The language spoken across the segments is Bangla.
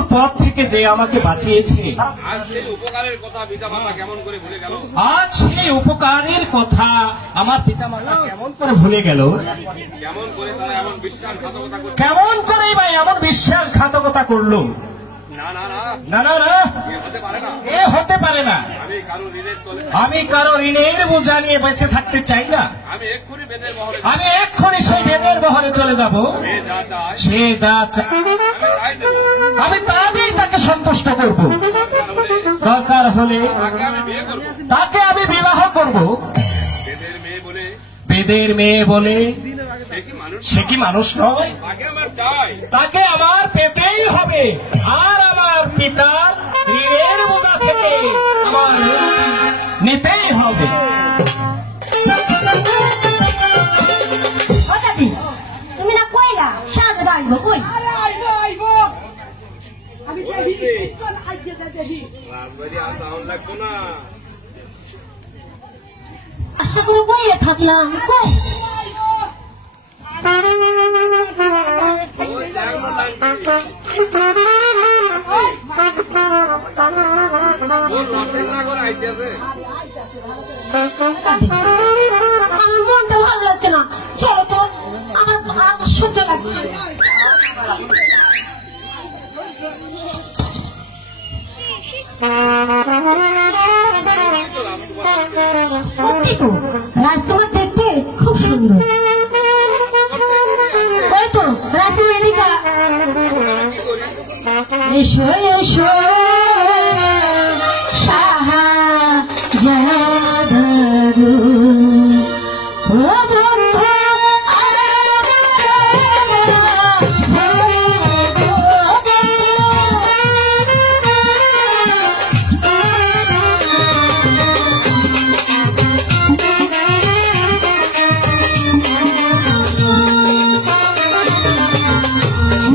মৃত্যুর পর থেকে যে আমাকে বাঁচিয়েছে, আজ সেই উপকারের কথা পিতামাতা কেমন করে ভুলে গেল? আজ সেই উপকারের কথা আমার পিতামাতা কেমন করে ভুলে গেল? কেমন করে তারা এমন বিশ্বাসঘাতকতা করল? কেমন করে বা এমন বিশ্বাসঘাতকতা করলো? না না না, না না না, এ হতে পারে না। এ হতে পারে না। আমি কারো ঋণের তলে, আমি কারো ঋণের বোঝা নিয়ে বেঁচে থাকতে চাই না। আমি এক্ষুনি বেদের মহলে, আমি এক্ষুনি সেই বেদের বহরে চলে যাব। সে যা চায় সে যা চায় আমি তাই দেব। আমি তাতেই তাকে সন্তুষ্ট করব। দরকার হলে দরকার হলে তাকে আমি বিয়ে করব। তাকে আমি বিবাহ করব। বেদের মেয়ে বলে বেদের মেয়ে বলে সে কি মানুষ? সে কি মানুষ নয়? তাকে আমার চাই। তাকে আমার পেতেই হবে। আর আমার পিতা ঋণের বোঝা থেকে আমার নিতেই হবে। তুমি না কইলা সাজে বাড়বো কই? আমি রাজবাড়ি আর দাউন লাগবো না। আশা করে কইলে থাকলাম কই? ওই দেখ না দাঁড়ি। ওর রসের না করে আইতেছে। আমার মনটা ভালো লাগছে না। চলো তো, আমার সহ্য লাগছে। সত্যি তো, রাজকুমার দেখতে খুব সুন্দর। ওই তো রাজকুমারিকা। এসো এসো শাহজাদু, ও বন্ধু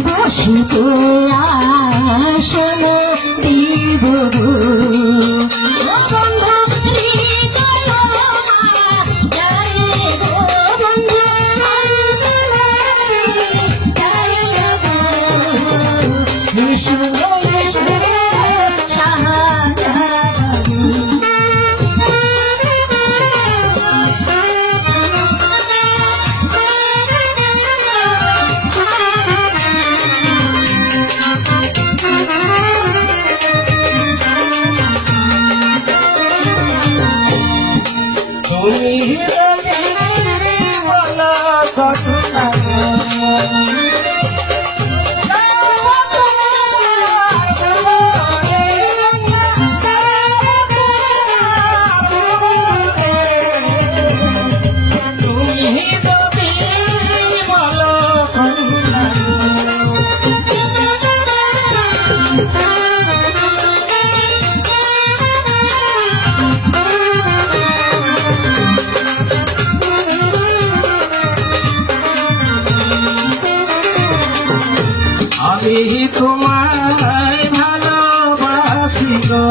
বসিতে আসন দিব আমি তোমায় ভালোবাসি গো।